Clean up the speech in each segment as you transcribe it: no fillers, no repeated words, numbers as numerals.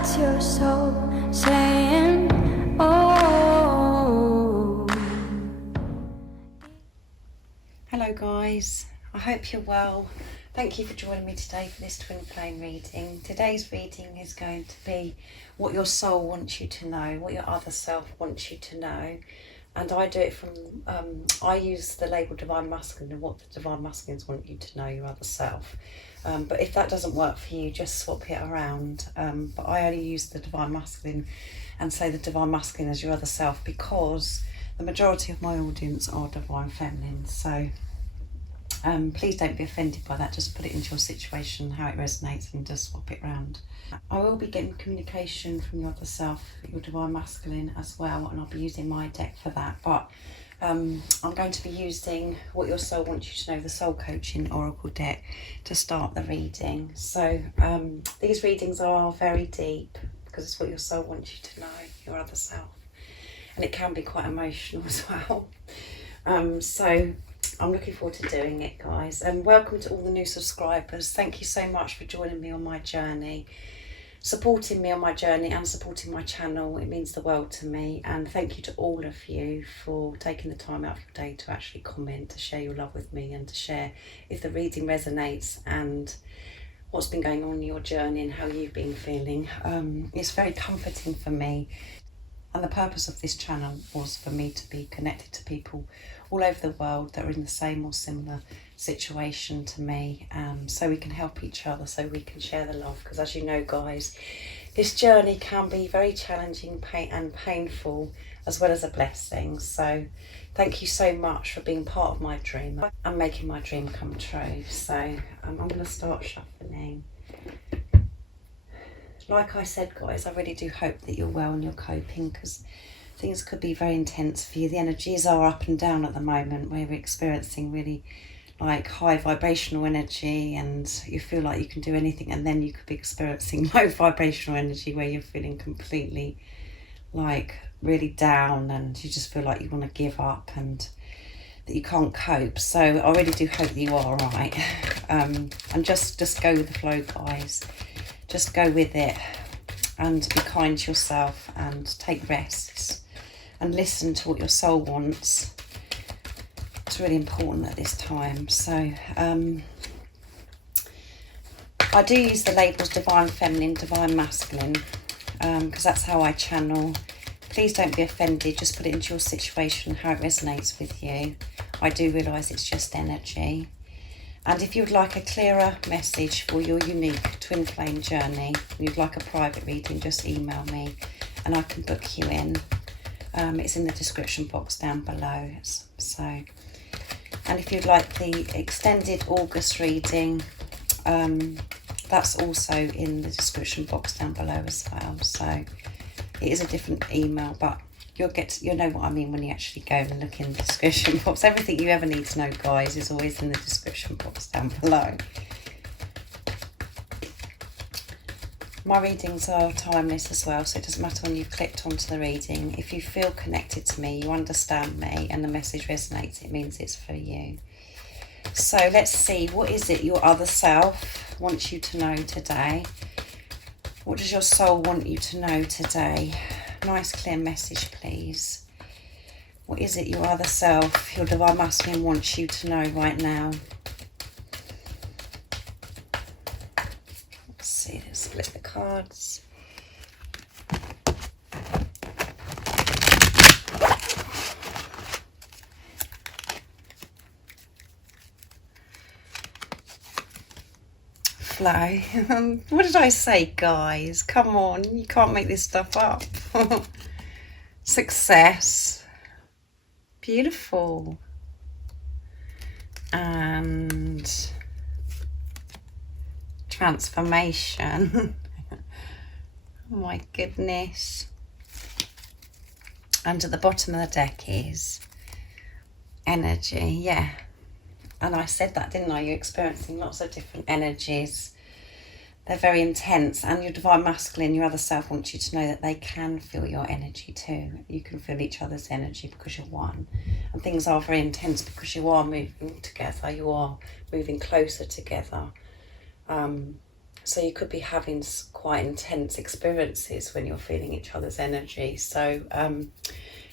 That's your soul saying, oh. Hello guys, I hope you're well. Thank you for joining me today for this twin flame reading. Today's reading is going to be what your soul wants you to know, what your other self wants you to know. And I do it from, I use the label Divine Masculine and what the Divine Masculines want you to know, your other self. But if that doesn't work for you, just swap it around. But I only use the Divine Masculine and say the Divine Masculine as your other self because the majority of my audience are Divine Feminine. So please don't be offended by that. Just put it into your situation, how it resonates, and just swap it around. I will be getting communication from your other self, your Divine Masculine as well, and I'll be using my deck for that. But I'm going to be using what your soul wants you to know, the Soul Coaching Oracle deck, to start the reading. So these readings are very deep because it's what your soul wants you to know, your other self. And it can be quite emotional as well. So I'm looking forward to doing it, guys. And welcome to all the new subscribers. Thank you so much for joining me on my journey, supporting me on my journey and supporting my channel. It means the world to me. And thank you to all of you for taking the time out of your day to actually comment, to share your love with me, and to share if the reading resonates and what's been going on in your journey and how you've been feeling. It's very comforting for me. And the purpose of this channel was for me to be connected to people all over the world that are in the same or similar situation to me, so we can help each other, so we can share the love. Because as you know, guys, this journey can be very challenging and painful, as well as a blessing. So thank you so much for being part of my dream and making my dream come true. So I'm going to start shuffling. Like I said, guys, I really do hope that you're well and you're coping, because things could be very intense for you. The energies are up and down at the moment, where we're experiencing really like high vibrational energy and you feel like you can do anything, and then you could be experiencing low vibrational energy where you're feeling completely like really down and you just feel like you want to give up and that you can't cope. So I really do hope that you are all right. And just go with the flow, guys. Just go with it and be kind to yourself and take rests and listen to what your soul wants. It's really important at this time. So I do use the labels Divine Feminine, Divine Masculine, because that's how I channel. Please don't be offended. Just put it into your situation, how it resonates with you. I do realise it's just energy. And if you'd like a clearer message for your unique twin flame journey, you'd like a private reading, just email me and I can book you in. It's in the description box down below. So, and if you'd like the extended August reading, that's also in the description box down below as well. So it is a different email, but you'll know what I mean when you actually go and look in the description box. Everything you ever need to know, guys, is always in the description box down below. My readings are timeless as well, so it doesn't matter when you've clicked onto the reading. If you feel connected to me, you understand me, and the message resonates, it means it's for you. So let's see, what is it your other self wants you to know today? What does your soul want you to know today? Nice clear message, please. What is it your other self, your Divine Masculine, wants you to know right now? Let's see, let's split the cards. Flow. What did I say, guys? Come on, you can't make this stuff up. Success. Beautiful. And transformation. Oh my goodness. And at the bottom of the deck is energy. Yeah. And I said that, didn't I? You're experiencing lots of different energies. They're very intense. And your Divine Masculine, your other self, wants you to know that they can feel your energy too. You can feel each other's energy because you're one. And things are very intense because you are moving together. You are moving closer together. So you could be having quite intense experiences when you're feeling each other's energy. So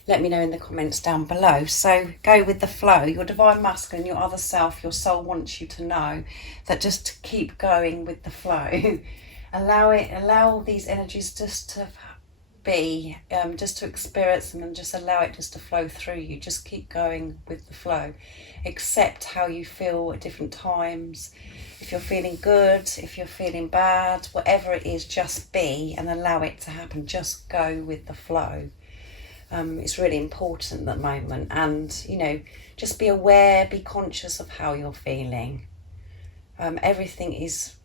let me know in the comments down below. So go with the flow. Your divine masculine, your other self, your soul wants you to know that just to keep going with the flow. Allow these energies just to be, just to experience them, and just allow it just to flow through you. Just keep going with the flow. Accept how you feel at different times. If you're feeling good, if you're feeling bad, whatever it is, just be and allow it to happen. Just go with the flow. It's really important at the moment, and you know, just be aware, be conscious of how you're feeling. Everything is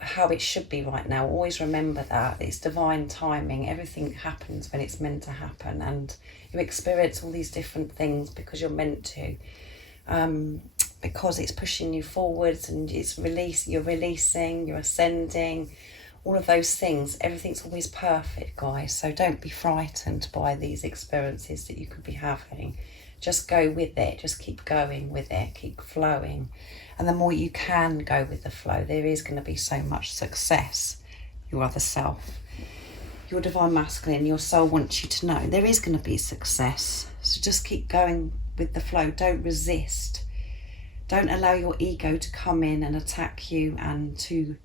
how it should be right now. Always remember that it's divine timing. Everything happens when it's meant to happen, and you experience all these different things because you're meant to, because it's pushing you forwards, and you're releasing, you're ascending, all of those things. Everything's always perfect, guys, so don't be frightened by these experiences that you could be having. Just go with it, just keep going with it, keep flowing. And the more you can go with the flow, there is going to be so much success. Your other self, your divine masculine, your soul wants you to know there is going to be success. So just keep going with the flow. Don't resist. Don't allow your ego to come in and attack you and to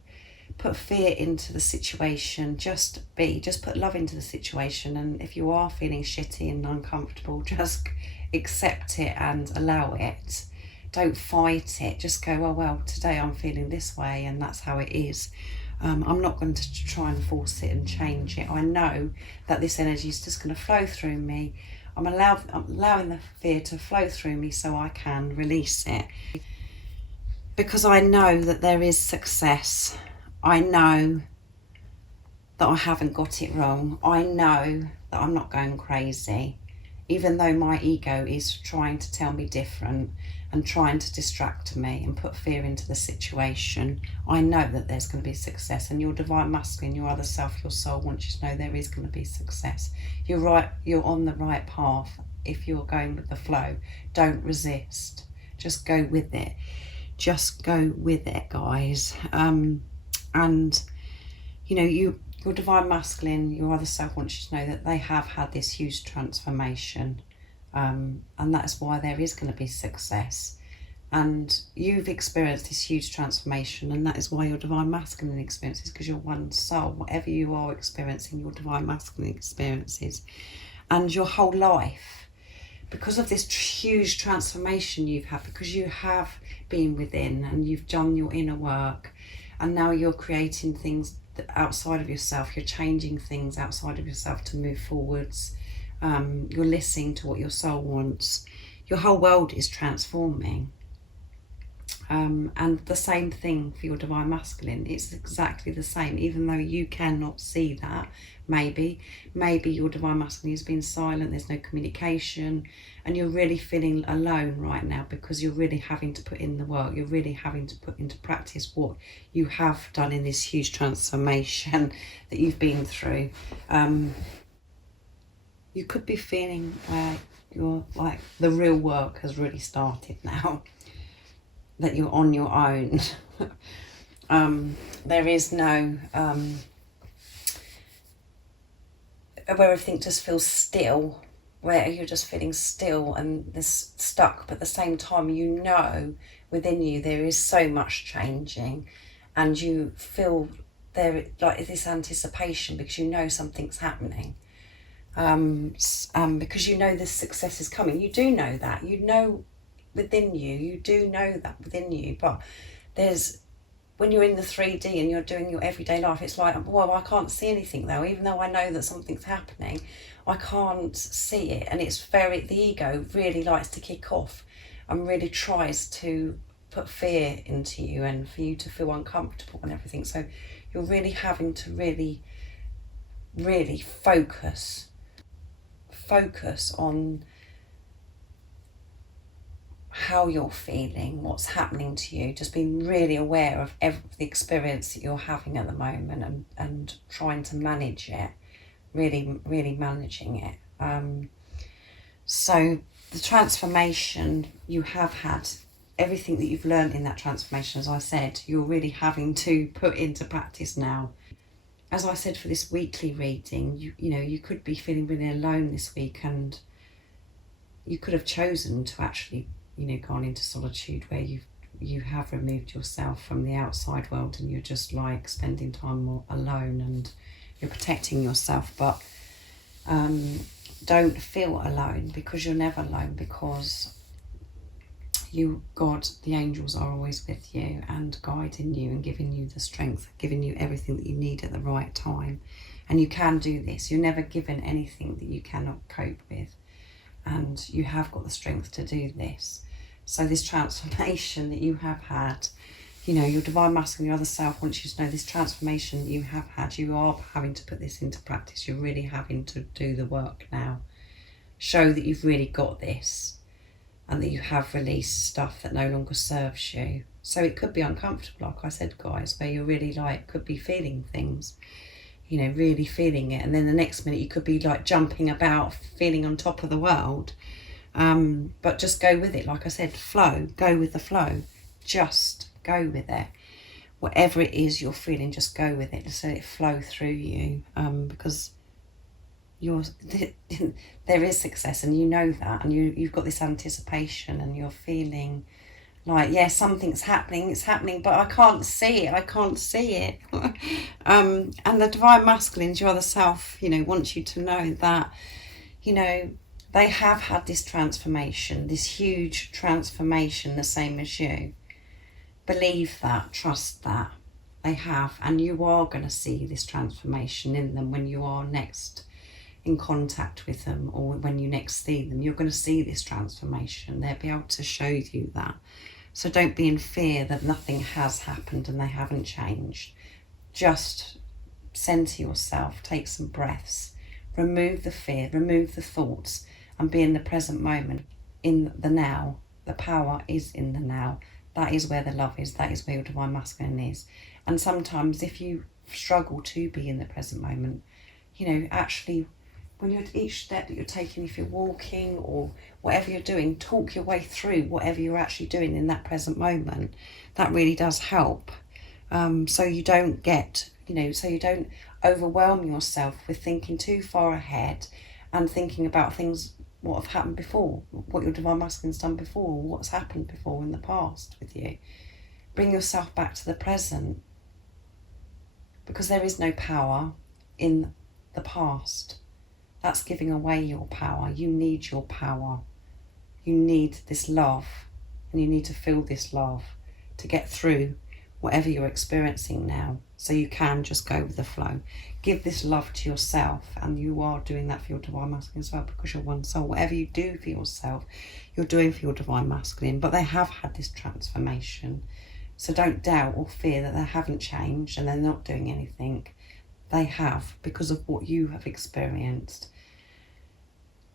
put fear into the situation. Just put love into the situation. And if you are feeling shitty and uncomfortable, just accept it and allow it. Don't fight it. Just go, oh well, today I'm feeling this way and that's how it is. I'm not going to try and force it and change it. I know that this energy is just going to flow through me. I'm allowing the fear to flow through me so I can release it. Because I know that there is success. I know that I haven't got it wrong. I know that I'm not going crazy. Even though my ego is trying to tell me different and trying to distract me and put fear into the situation, I know that there's going to be success. And your divine masculine, your other self, your soul wants you to know there is going to be success. You're right. You're on the right path if you're going with the flow. Don't resist. Just go with it. Just go with it, guys. And you know, your divine masculine, your other self wants you to know that they have had this huge transformation, and that's why there is going to be success. And you've experienced this huge transformation, and that is why your divine masculine experiences, because you're one soul. Whatever you are experiencing, your divine masculine experiences, and your whole life, because of this huge transformation you've had, because you have been within and you've done your inner work, and now you're creating things outside of yourself. You're changing things outside of yourself to move forwards. You're listening to what your soul wants. Your whole world is transforming. And the same thing for your divine masculine. It's exactly the same, even though you cannot see that. Maybe your divine masculine has been silent, there's no communication, and you're really feeling alone right now because you're really having to put in the work. You're really having to put into practice what you have done in this huge transformation that you've been through. You could be feeling you're like the real work has really started now, that you're on your own. There is no where everything just feels still, where you're just feeling still and this stuck, but at the same time you know within you there is so much changing, and you feel there like this anticipation because you know something's happening, because you know this success is coming. You do know that, you know within you do know that within you, but there's, when you're in the 3D and you're doing your everyday life, it's like, well, I can't see anything though. Even though I know that something's happening, I can't see it. And it's the ego really likes to kick off and really tries to put fear into you and for you to feel uncomfortable and everything. So you're really having to really focus on how you're feeling, what's happening to you, just being really aware of the experience that you're having at the moment, and trying to manage it, really managing it. So the transformation you have had everything that you've learned in that transformation, as I said, you're really having to put into practice now. As I said, for this weekly reading, you know, you could be feeling really alone this week, and you could have chosen to actually, you know, gone into solitude where you have removed yourself from the outside world and you're just like spending time more alone and you're protecting yourself. But don't feel alone, because you're never alone, because God, the angels are always with you and guiding you and giving you the strength, giving you everything that you need at the right time. And you can do this. You're never given anything that you cannot cope with, and you have got the strength to do this. So this transformation that you have had, you know, your divine masculine, your other self wants you to know this transformation that you have had, you are having to put this into practice. You're really having to do the work now. Show that you've really got this, and that you have released stuff that no longer serves you. So it could be uncomfortable, like I said, guys, where you're really like, could be feeling things, you know, really feeling it. And then the next minute you could be like jumping about, feeling on top of the world. But just go with it. Like I said, flow, go with the flow. Just go with it. Whatever it is you're feeling, just go with it. Just let it flow through you, because there is success, and you know that, and you've got this anticipation, and you're feeling like, yeah, something's happening, it's happening, but I can't see it. And the divine masculines, your other self, you know, wants you to know that, you know, they have had this transformation, this huge transformation, the same as you. Believe that, trust that they have, and you are going to see this transformation in them when you are next in contact with them, or when you next see them. You're going to see this transformation. They'll be able to show you that. So don't be in fear that nothing has happened and they haven't changed. Just center yourself, take some breaths, remove the fear, remove the thoughts, and be in the present moment, in the now. The power is in the now. That is where the love is. That is where your divine masculine is. And sometimes if you struggle to be in the present moment, you know, actually, when you're each step that you're taking, if you're walking or whatever you're doing, talk your way through whatever you're actually doing in that present moment. That really does help. So you don't get, you know, so you don't overwhelm yourself with thinking too far ahead and thinking about things, what have happened before, what your divine masculine's done before, what's happened before in the past with you. Bring yourself back to the present, because there is no power in the past. That's giving away your power. You need your power. You need this love, and you need to feel this love to get through whatever you're experiencing now, so you can just go with the flow. Give this love to yourself, and you are doing that for your divine masculine as well, because you're one soul. Whatever you do for yourself, you're doing for your divine masculine, but they have had this transformation. So don't doubt or fear that they haven't changed and they're not doing anything. They have, because of what you have experienced.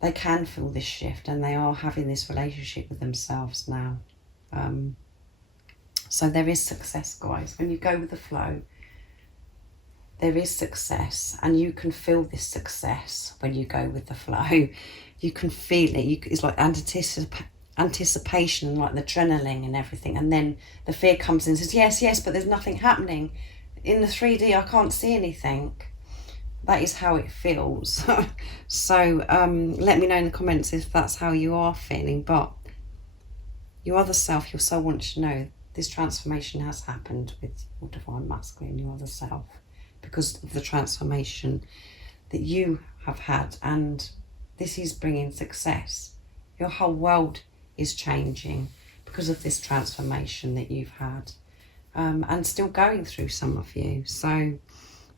They can feel this shift, and they are having this relationship with themselves now. So there is success, guys. When you go with the flow, there is success, and you can feel this success when you go with the flow. You can feel it. It's like anticipation, like the adrenaline and everything. And then the fear comes in and says, yes, but there's nothing happening. In the 3D, I can't see anything. That is how it feels. So let me know in the comments if that's how you are feeling. But your other self, your soul wants you to know this transformation has happened with your divine masculine, your other self, because of the transformation that you have had. And this is bringing success. Your whole world is changing because of this transformation that you've had. And still going through, some of you. So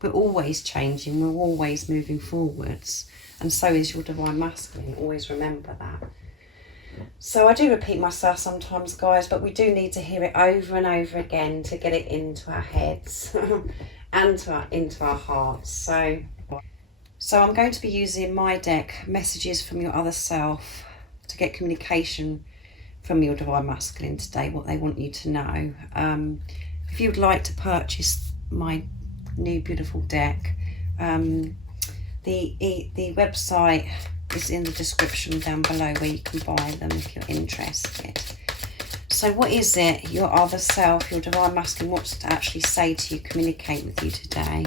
we're always changing, we're always moving forwards, and so is your divine masculine. Always remember that. So I do repeat myself sometimes, guys, but we do need to hear it over and over again to get it into our heads and into our hearts. So I'm going to be using my deck, Messages from Your Other Self, to get communication from your divine masculine today, what they want you to know. If you'd like to purchase my new beautiful deck, the website is in the description down below, where you can buy them if you're interested. So what is it your other self, your divine masculine, wants to actually say to you, communicate with you today?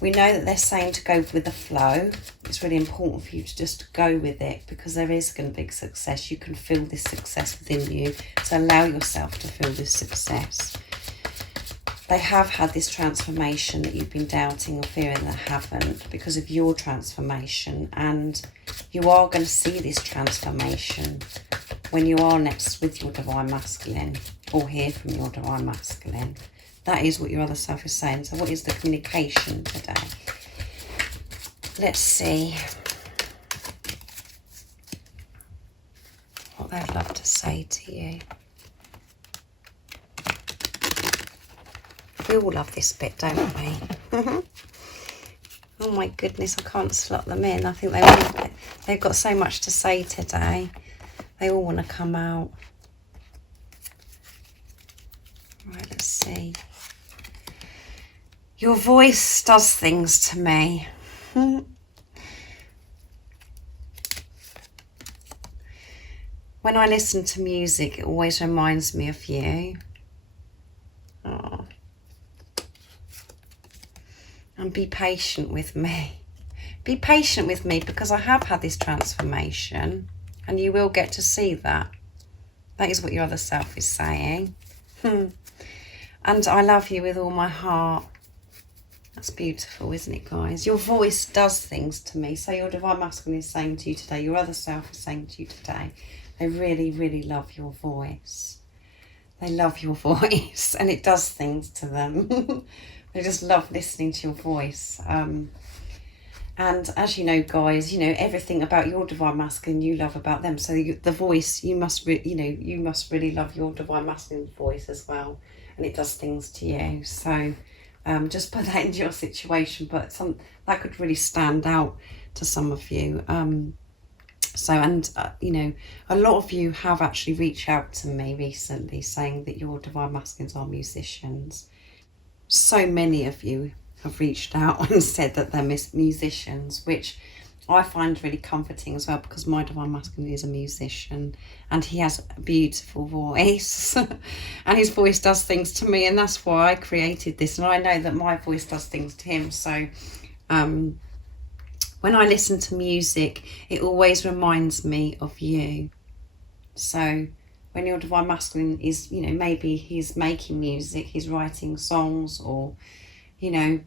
We know that they're saying to go with the flow. It's really important for you to just go with it, because there is going to be success. You can feel this success within you. So allow yourself to feel this success. They have had this transformation that you've been doubting or fearing that haven't, because of your transformation. And you are going to see this transformation when you are next with your divine masculine, or hear from your divine masculine. That is what your other self is saying. So what is the communication today? Let's see what they'd love to say to you. We all love this bit, don't we? Oh my goodness, I can't slot them in. I think they've got so much to say today. They all want to come out. Right, let's see. Your voice does things to me. When I listen to music, it always reminds me of you. Oh. And be patient with me. Be patient with me, because I have had this transformation, and you will get to see that. That is what your other self is saying. And I love you with all my heart. That's beautiful, isn't it, guys? Your voice does things to me. So your divine masculine is saying to you today, your other self is saying to you today, they really, really love your voice. They love your voice, and it does things to them. They just love listening to your voice. And as you know, guys, you know everything about your divine masculine you love about them. So the voice, you must really love your divine masculine voice as well, and it does things to you. So just put that into your situation, but that could really stand out to some of you. You know, a lot of you have actually reached out to me recently saying that your divine masculines are musicians. So many of you have reached out and said that they're musicians, which I find really comforting as well, because my divine masculine is a musician and he has a beautiful voice and his voice does things to me, and that's why I created this, and I know that my voice does things to him. So when I listen to music, it always reminds me of you. So when your divine masculine is, you know, maybe he's making music, he's writing songs, or, you know,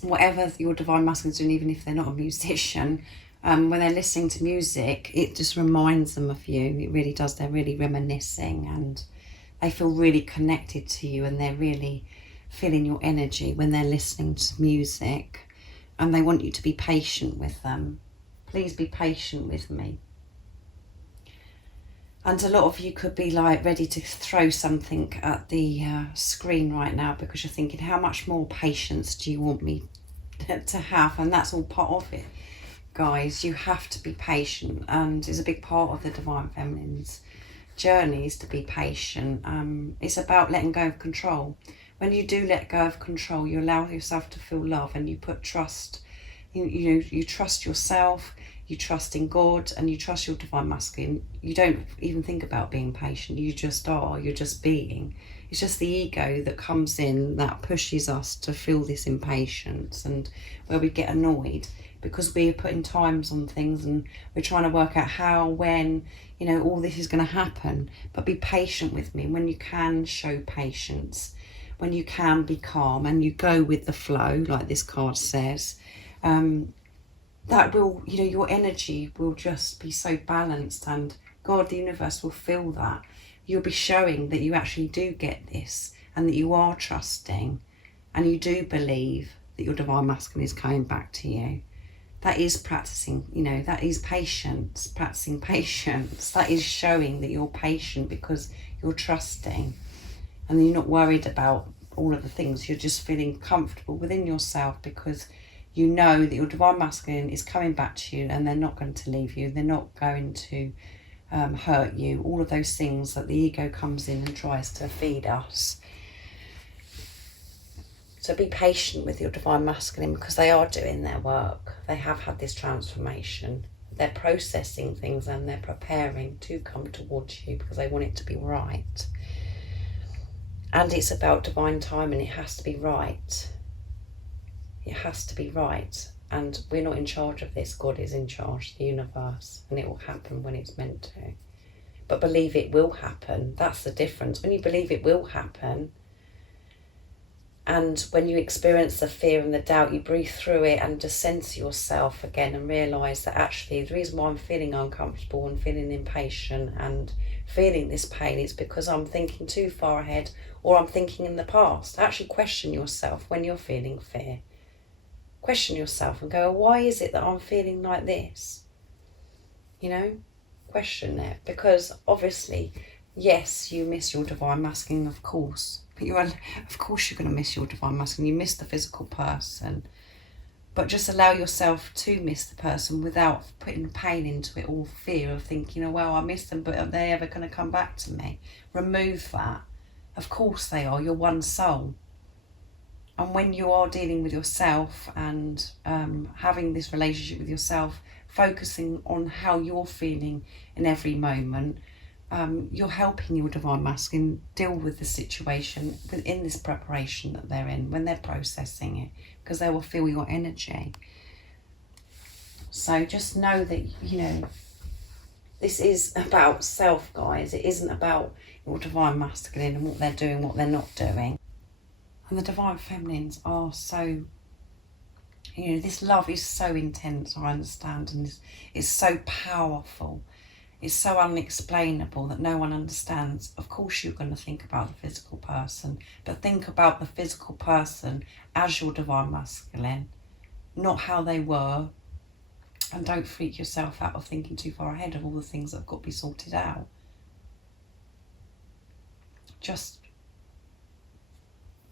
whatever your divine masculine's doing, even if they're not a musician, when they're listening to music, it just reminds them of you. It really does. They're really reminiscing, and they feel really connected to you, and they're really feeling your energy when they're listening to music, and they want you to be patient with them. Please be patient with me. And a lot of you could be like ready to throw something at the screen right now, because you're thinking, how much more patience do you want me to have? And that's all part of it, guys. You have to be patient, and it's a big part of the Divine Feminine's journey is to be patient. It's about letting go of control. When you do let go of control, you allow yourself to feel love, and you put trust. You trust yourself. You trust in God, and you trust your divine masculine. You don't even think about being patient. You just are. You're just being. It's just the ego that comes in that pushes us to feel this impatience, and where we get annoyed because we're putting times on things and we're trying to work out how, when, you know, all this is going to happen. But be patient with me. When you can show patience, when you can be calm and you go with the flow, like this card says, that will, you know, your energy will just be so balanced, and God, the universe, will feel that. You'll be showing that you actually do get this, and that you are trusting, and you do believe that your divine masculine is coming back to you. That is practicing, you know, that is patience, practicing patience. That is showing that you're patient because you're trusting, and you're not worried about all of the things. You're just feeling comfortable within yourself, because you know that your divine masculine is coming back to you, and they're not going to leave you. They're not going to hurt you. All of those things that the ego comes in and tries to feed us. So be patient with your divine masculine, because they are doing their work. They have had this transformation. they're processing things and they're preparing to come towards you because they want it to be right. And it's about divine timing. It has to be right. It has to be right. And we're not in charge of this. God is in charge, the universe, and it will happen when it's meant to. But believe it will happen. That's the difference. When you believe it will happen, and when you experience the fear and the doubt, you breathe through it and just center yourself again and realise that actually the reason why I'm feeling uncomfortable and feeling impatient and feeling this pain is because I'm thinking too far ahead, or I'm thinking in the past. Actually question yourself when you're feeling fear. Question yourself and go, why is it that I'm feeling like this? You know, question it. Because obviously, yes, you miss your divine masculine, of course. But of course you're going to miss your divine masculine. You miss the physical person. But just allow yourself to miss the person without putting pain into it or fear of thinking, oh, well, I miss them, but are they ever going to come back to me? Remove that. Of course they are. You're one soul. And when you are dealing with yourself and having this relationship with yourself, focusing on how you're feeling in every moment, you're helping your divine masculine deal with the situation within this preparation that they're in when they're processing it, because they will feel your energy. So just know that, you know, this is about self, guys. It isn't about your divine masculine and what they're doing, what they're not doing. And the divine feminines are so, you know, this love is so intense, I understand, and it's so powerful. It's so unexplainable that no one understands. Of course you're going to think about the physical person, but think about the physical person as your divine masculine, not how they were. And don't freak yourself out of thinking too far ahead of all the things that have got to be sorted out. Just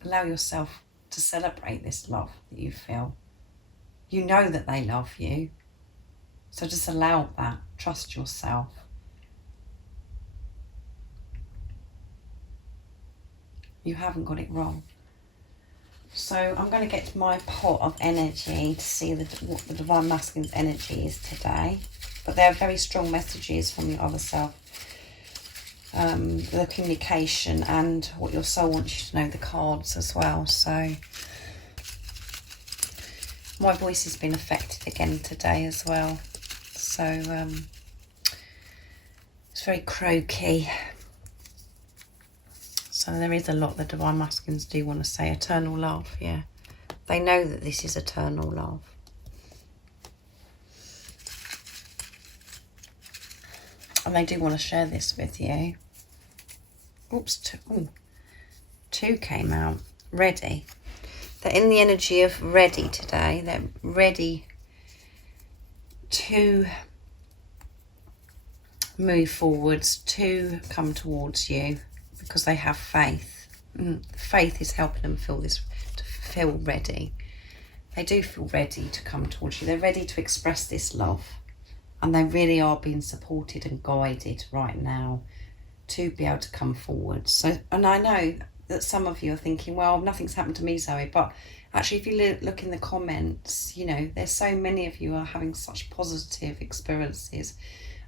allow yourself to celebrate this love that you feel. You know that they love you. So just allow that. Trust yourself. You haven't got it wrong. So I'm going to get to my pot of energy to see what the divine masculine's energy is today. But there are very strong messages from your other self. The communication and what your soul wants you to know, the cards as well. So my voice has been affected again today as well. So it's very croaky. So there is a lot the divine masculines do want to say. Eternal love, yeah. They know that this is eternal love. And they do want to share this with you. Oops, two came out. Ready. They're in the energy of ready today. They're ready to move forwards, to come towards you, because they have faith. Faith is helping them to feel ready. They do feel ready to come towards you. They're ready to express this love. And they really are being supported and guided right now to be able to come forward. So, and I know that some of you are thinking, well, nothing's happened to me, Zoe. But actually, if you look in the comments, you know, there's so many of you are having such positive experiences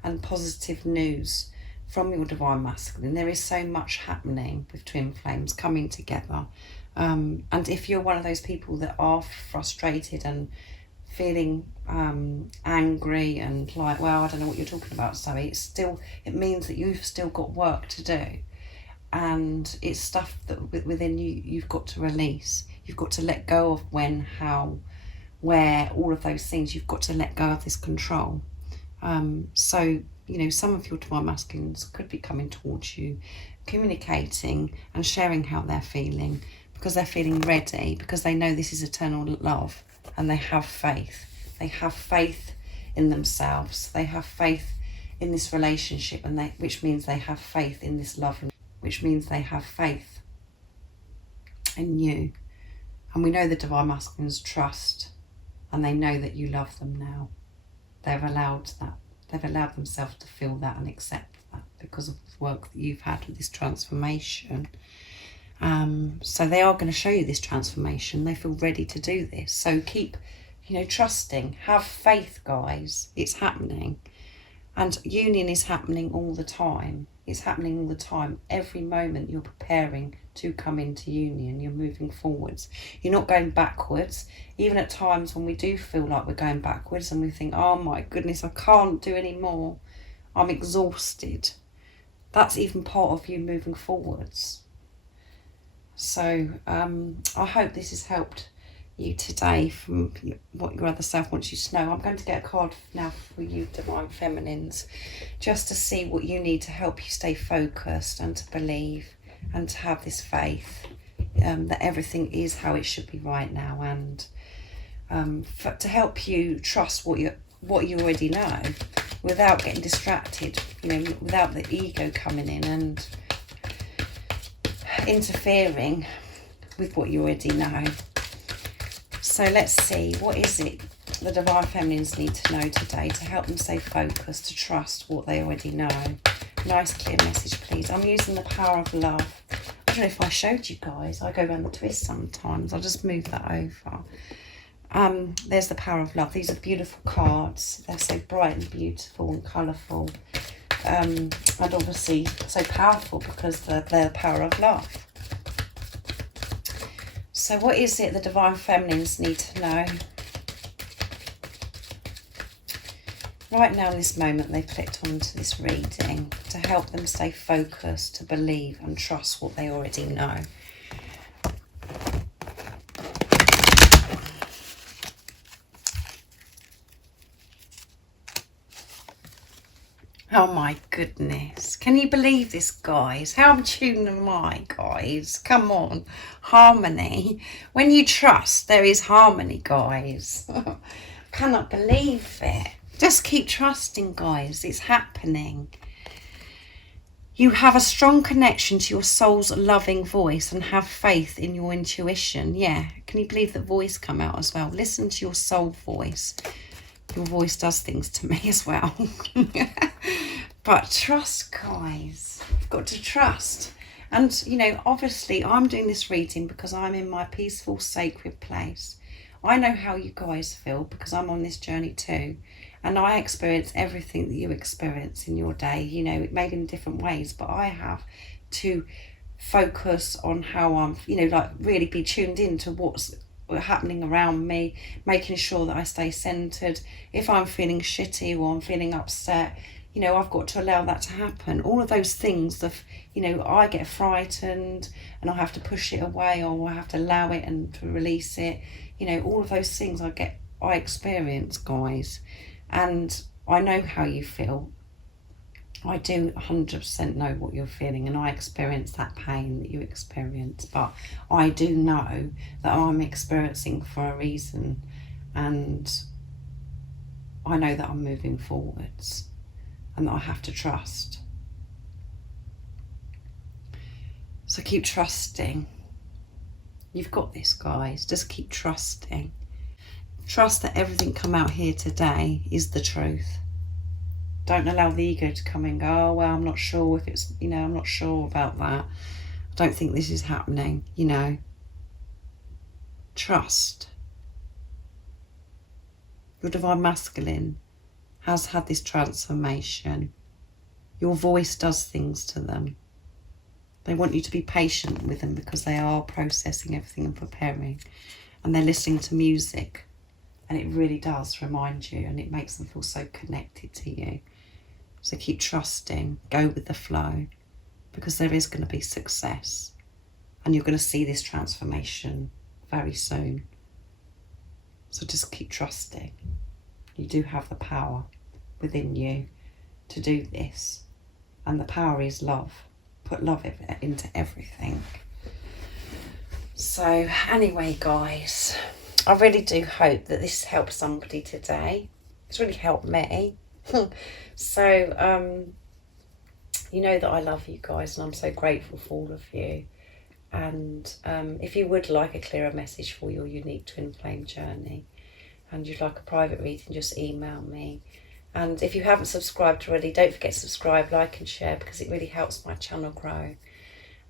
and positive news from your divine masculine. There is so much happening with twin flames coming together. And if you're one of those people that are frustrated and feeling angry and like, well, I don't know what you're talking about, Zoe, it means that you've still got work to do. And it's stuff that within you, you've got to release. You've got to let go of when, how, where, all of those things. You've got to let go of this control. So, you know, some of your divine masculines could be coming towards you, communicating and sharing how they're feeling, because they're feeling ready, because they know this is eternal love and they have faith. They have faith in themselves. They have faith in this relationship, which means they have faith in this love, which means they have faith in you. And we know the divine masculines trust, and they know that you love them now. They've allowed that. They've allowed themselves to feel that and accept that because of the work that you've had with this transformation. So they are going to show you this transformation. They feel ready to do this. So keep You know, trusting. Have faith, guys. It's happening. And union is happening all the time. It's happening all the time. Every moment you're preparing to come into union, you're moving forwards. You're not going backwards. Even at times when we do feel like we're going backwards and we think, oh my goodness, I can't do any more. I'm exhausted. That's even part of you moving forwards. So I hope this has helped you today from what your other self wants you to know. I'm going to get a card now for you Divine Feminines, just to see what you need to help you stay focused and to believe and to have this faith that everything is how it should be right now, and to help you trust what you already know without getting distracted, you know, without the ego coming in and interfering with what you already know. So let's see, what is it the Divine Feminines need to know today to help them stay focused, to trust what they already know? Nice clear message, please. I'm using the power of love. I don't know if I showed you guys. I go around the twist sometimes. I'll just move that over. There's the power of love. These are beautiful cards. They're so bright and beautiful and colourful. And obviously so powerful because they're the power of love. So what is it the Divine Feminines need to know? Right now in this moment they've clicked onto this reading to help them stay focused, to believe and trust what they already know. Oh my goodness. Can you believe this, guys? How tuned am I, guys? Come on. Harmony. When you trust, there is harmony, guys. Cannot believe it. Just keep trusting, guys. It's happening. You have a strong connection to your soul's loving voice and have faith in your intuition. Yeah. Can you believe the voice come out as well? Listen to your soul voice. Your voice does things to me as well. But trust, guys. You've got to trust. And, you know, obviously I'm doing this reading because I'm in my peaceful, sacred place. I know how you guys feel because I'm on this journey too. And I experience everything that you experience in your day. You know, maybe in different ways. But I have to focus on how I'm, you know, like really be tuned in to what's happening around me, making sure that I stay centered. If I'm feeling shitty or I'm feeling upset, you know, I've got to allow that to happen. All of those things, you know, I get frightened and I have to push it away, or I have to allow it and to release it. You know, all of those things I experience, guys, and I know how you feel. I do 100% know what you're feeling, and I experience that pain that you experience, but I do know that I'm experiencing for a reason, and I know that I'm moving forwards and that I have to trust. So keep trusting. You've got this, guys. Just keep trusting. Trust that everything come out here today is the truth. Don't allow the ego to come and go, oh, well, I'm not sure if it's, you know, I'm not sure about that. I don't think this is happening, you know. Trust. Your Divine Masculine has had this transformation. Your voice does things to them. They want you to be patient with them because they are processing everything and preparing. And they're listening to music. And it really does remind you, and it makes them feel so connected to you. So keep trusting, go with the flow, because there is going to be success. And you're going to see this transformation very soon. So just keep trusting. You do have the power within you to do this. And the power is love. Put love into everything. So anyway, guys, I really do hope that this helped somebody today. It's really helped me. So, you know that I love you guys, and I'm so grateful for all of you. And if you would like a clearer message for your unique twin flame journey, and you'd like a private reading, just email me. And if you haven't subscribed already, don't forget to subscribe, like and share, because it really helps my channel grow.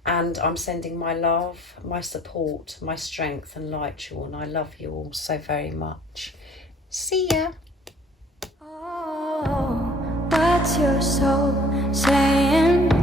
And I'm sending my love, my support, my strength and light to you all. And I love you all so very much. See ya. Oh, what's your soul saying?